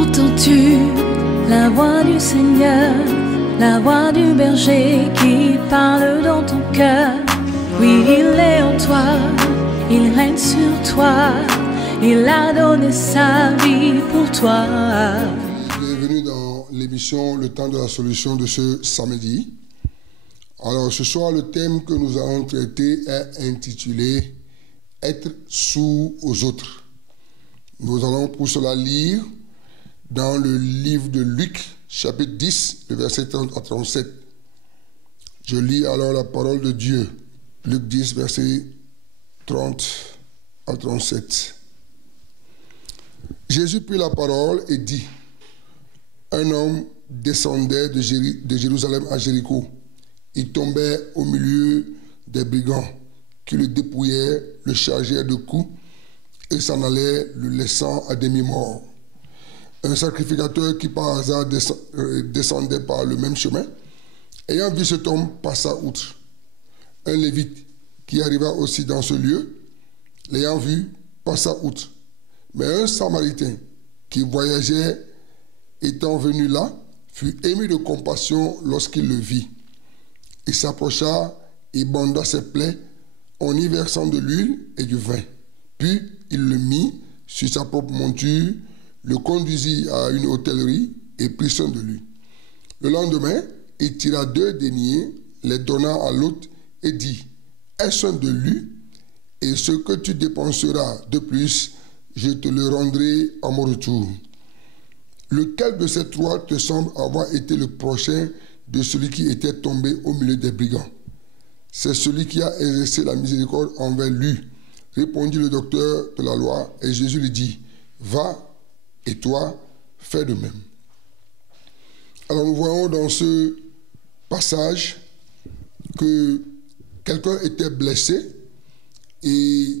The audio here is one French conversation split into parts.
Entends-tu la voix du Seigneur, la voix du berger qui parle dans ton cœur? Oui, il est en toi, il règne sur toi, il a donné sa vie pour toi. Bienvenue dans l'émission Le Temps de la Solution de ce samedi. Alors ce soir, le thème que nous allons traiter est intitulé « Être sourd aux autres ». Nous allons pour cela lire dans le livre de Luc, chapitre 10, le verset 30 à 37. Je lis alors la parole de Dieu. Luc 10, verset 30 à 37. Jésus prit la parole et dit: un homme descendait de Jérusalem à Jéricho. Il tombait au milieu des brigands qui le dépouillaient, le chargeaient de coups et s'en allaient, le laissant à demi-mort. Un sacrificateur qui par hasard descendait par le même chemin, ayant vu cet homme, passa outre. Un lévite qui arriva aussi dans ce lieu, l'ayant vu, passa outre. Mais un samaritain qui voyageait, étant venu là, fut ému de compassion lorsqu'il le vit. Il s'approcha et banda ses plaies en y versant de l'huile et du vin. Puis il le mit sur sa propre monture, le conduisit à une hôtellerie et prit soin de lui. Le lendemain, il tira 2 deniers, les donna à l'hôte et dit: est-ce un de lui? Et ce que tu dépenseras de plus, je te le rendrai à mon retour. Lequel de ces 3 te semble avoir été le prochain de celui qui était tombé au milieu des brigands? C'est celui qui a exercé la miséricorde envers lui, répondit le docteur de la loi, et Jésus lui dit: va, et toi, fais de même. Alors nous voyons dans ce passage que quelqu'un était blessé et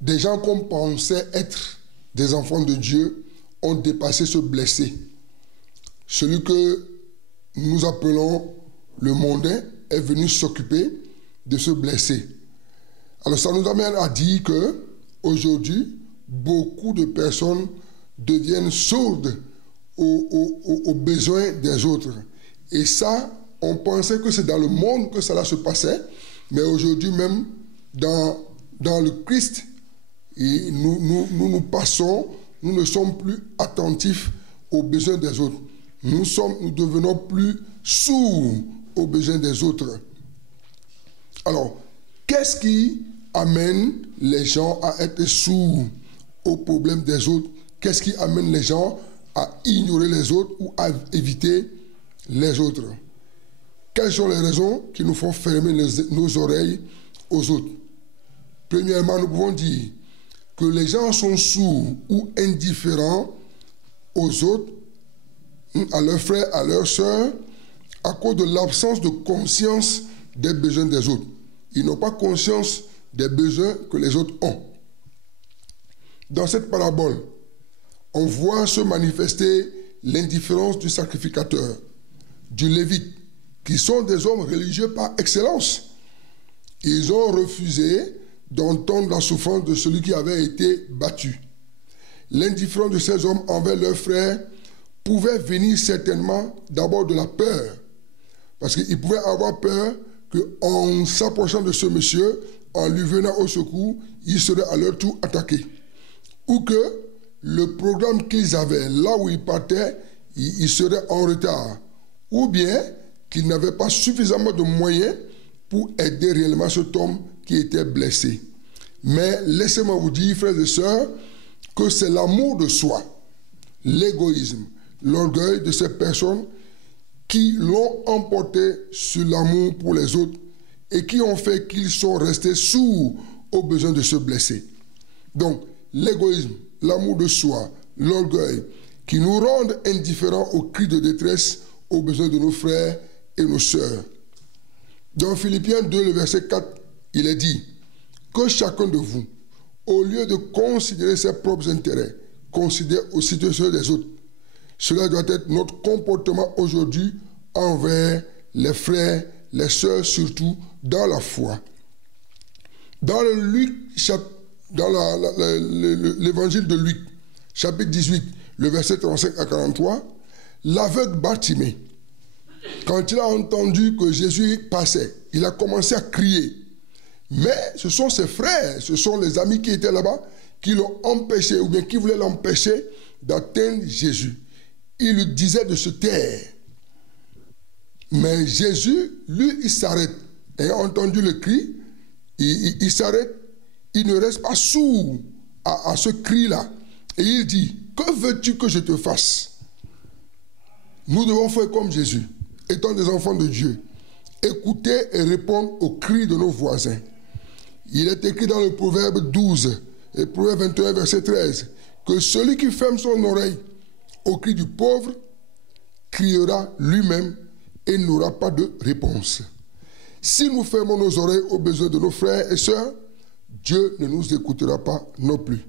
des gens qu'on pensait être des enfants de Dieu ont dépassé ce blessé. Celui que nous appelons le mondain est venu s'occuper de ce blessé. Alors ça nous amène à dire que aujourd'hui, beaucoup de personnes deviennent sourdes aux besoins des autres. Et ça, on pensait que c'est dans le monde que cela se passait, mais aujourd'hui même, dans le Christ, et nous passons, nous ne sommes plus attentifs aux besoins des autres. Nous devenons plus sourds aux besoins des autres. Alors, qu'est-ce qui amène les gens à être sourds aux problèmes des autres? Qu'est-ce qui amène les gens à ignorer les autres ou à éviter les autres? Quelles sont les raisons qui nous font fermer nos oreilles aux autres? Premièrement, nous pouvons dire que les gens sont sourds ou indifférents aux autres, à leurs frères, à leurs sœurs, à cause de l'absence de conscience des besoins des autres. Ils n'ont pas conscience des besoins que les autres ont. Dans cette parabole, on voit se manifester l'indifférence du sacrificateur, du lévite, qui sont des hommes religieux par excellence. Ils ont refusé d'entendre la souffrance de celui qui avait été battu. L'indifférence de ces hommes envers leurs frères pouvait venir certainement d'abord de la peur, parce qu'ils pouvaient avoir peur qu'en s'approchant de ce monsieur, en lui venant au secours, ils seraient à leur tour attaqués. Ou que le programme qu'ils avaient, là où ils partaient, ils seraient en retard. Ou bien qu'ils n'avaient pas suffisamment de moyens pour aider réellement cet homme qui était blessé. Mais laissez-moi vous dire, frères et sœurs, que c'est l'amour de soi, l'égoïsme, l'orgueil de ces personnes qui l'ont emporté sur l'amour pour les autres et qui ont fait qu'ils sont restés sourds aux besoins de ce blessé. Donc, l'égoïsme, l'amour de soi, l'orgueil, qui nous rendent indifférents aux cris de détresse, aux besoins de nos frères et nos sœurs. Dans Philippiens 2, le verset 4, il est dit que chacun de vous, au lieu de considérer ses propres intérêts, considère aussi ceux des autres. Cela doit être notre comportement aujourd'hui envers les frères, les sœurs, surtout dans la foi. Dans l'évangile de Luc, chapitre 18, le verset 35 à 43, l'aveugle Bartimée, quand il a entendu que Jésus passait, il a commencé à crier. Mais ce sont ses frères, ce sont les amis qui étaient là-bas, qui l'ont empêché, ou bien qui voulaient l'empêcher d'atteindre Jésus. Il lui disait de se taire. Mais Jésus, lui, il s'arrête. Ayant entendu le cri, il s'arrête. Il ne reste pas sourd à ce cri-là. Et il dit, que veux-tu que je te fasse? Nous devons faire comme Jésus, étant des enfants de Dieu. Écouter et répondre aux cris de nos voisins. Il est écrit dans le Proverbe 12 et Proverbe 21, verset 13, que celui qui ferme son oreille au cri du pauvre criera lui-même et n'aura pas de réponse. Si nous fermons nos oreilles aux besoins de nos frères et sœurs, Dieu ne nous écoutera pas non plus.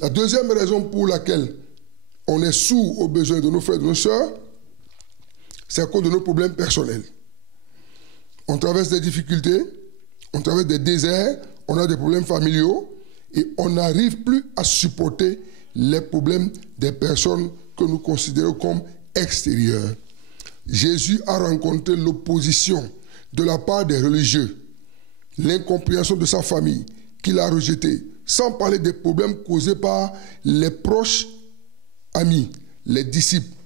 La deuxième raison pour laquelle on est sourd aux besoins de nos frères et de nos sœurs, c'est à cause de nos problèmes personnels. On traverse des difficultés, on traverse des déserts, on a des problèmes familiaux et on n'arrive plus à supporter les problèmes des personnes que nous considérons comme extérieures. Jésus a rencontré l'opposition de la part des religieux, l'incompréhension de sa famille qu'il a rejetée, sans parler des problèmes causés par les proches amis, les disciples.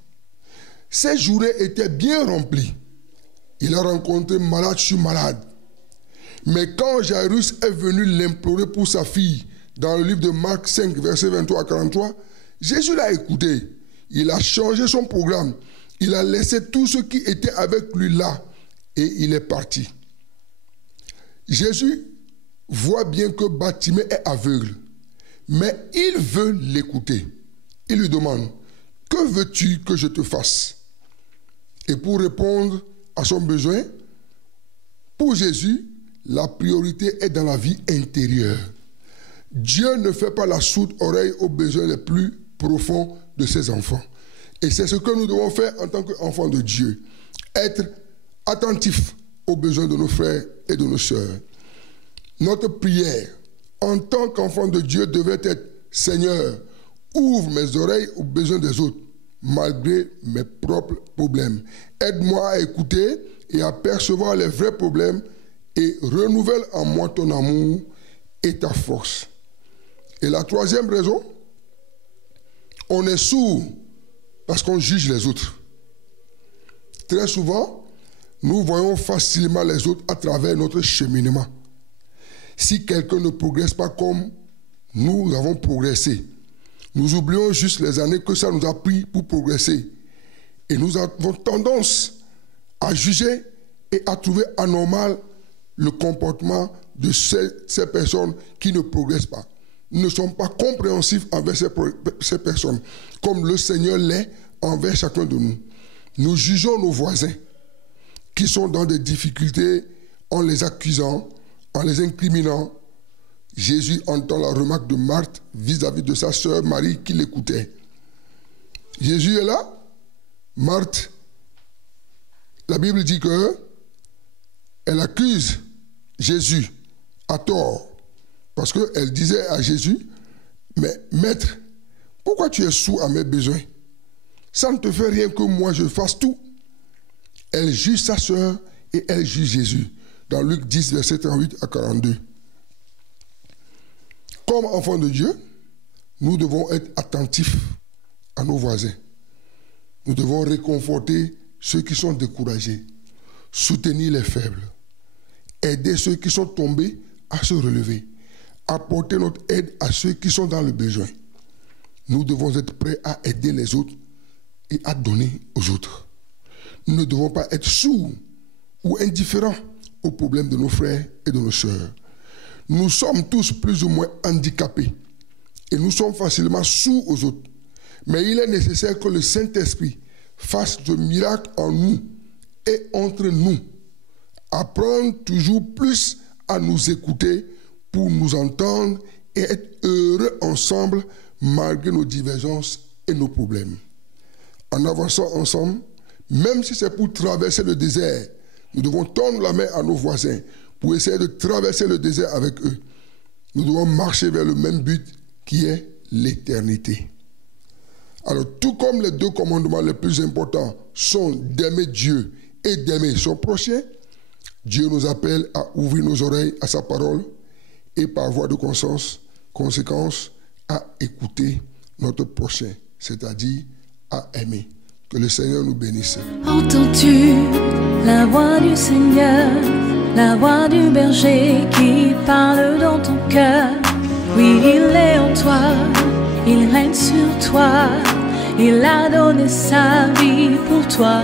Ces journées étaient bien remplies. Il a rencontré malade sur malade. Mais quand Jairus est venu l'implorer pour sa fille, dans le livre de Marc 5, versets 23 à 43, Jésus l'a écouté. Il a changé son programme. Il a laissé tous ceux qui étaient avec lui là. Et il est parti. Jésus voit bien que Bartimée est aveugle. Mais il veut l'écouter. Il lui demande, que veux-tu que je te fasse? Et pour répondre à son besoin, pour Jésus, la priorité est dans la vie intérieure. Dieu ne fait pas la sourde oreille aux besoins les plus profonds de ses enfants. Et c'est ce que nous devons faire en tant qu'enfants de Dieu. Être attentifs aux besoins de nos frères et de nos sœurs. Notre prière en tant qu'enfants de Dieu devait être, Seigneur, ouvre mes oreilles aux besoins des autres, malgré mes propres problèmes. Aide-moi à écouter et à percevoir les vrais problèmes et renouvelle en moi ton amour et ta force. Et la troisième raison, on est sourd parce qu'on juge les autres. Très souvent, nous voyons facilement les autres à travers notre cheminement. Si quelqu'un ne progresse pas comme nous avons progressé, nous oublions juste les années que ça nous a pris pour progresser. Et nous avons tendance à juger et à trouver anormal le comportement de ces personnes qui ne progressent pas. Nous ne sommes pas compréhensifs envers ces personnes, comme le Seigneur l'est envers chacun de nous. Nous jugeons nos voisins qui sont dans des difficultés en les accusant, en les incriminant. Jésus entend la remarque de Marthe vis-à-vis de sa sœur Marie qui l'écoutait. Jésus est là. Marthe, la Bible dit qu'elle accuse Jésus à tort. Parce qu'elle disait à Jésus, mais maître, pourquoi tu es sourd à mes besoins? Ça ne te fait rien que moi je fasse tout. Elle juge sa sœur et elle juge Jésus. Dans Luc 10, verset 38 à 42. Comme enfants de Dieu, nous devons être attentifs à nos voisins. Nous devons réconforter ceux qui sont découragés, soutenir les faibles, aider ceux qui sont tombés à se relever, apporter notre aide à ceux qui sont dans le besoin. Nous devons être prêts à aider les autres et à donner aux autres. Nous ne devons pas être sourds ou indifférents aux problèmes de nos frères et de nos sœurs. Nous sommes tous plus ou moins handicapés et nous sommes facilement sourds aux autres. Mais il est nécessaire que le Saint-Esprit fasse de miracles en nous et entre nous. Apprendre toujours plus à nous écouter pour nous entendre et être heureux ensemble malgré nos divergences et nos problèmes. En avançant ensemble, même si c'est pour traverser le désert, nous devons tendre la main à nos voisins pour essayer de traverser le désert avec eux. Nous devons marcher vers le même but qui est l'éternité. Alors, tout comme les deux commandements les plus importants sont d'aimer Dieu et d'aimer son prochain, Dieu nous appelle à ouvrir nos oreilles à sa parole et par voie de conséquence, à écouter notre prochain, c'est-à-dire à aimer. Que le Seigneur nous bénisse. Entends-tu la voix du Seigneur, la voix du berger qui parle dans ton cœur? Oui, il est en toi, il règne sur toi, il a donné sa vie pour toi.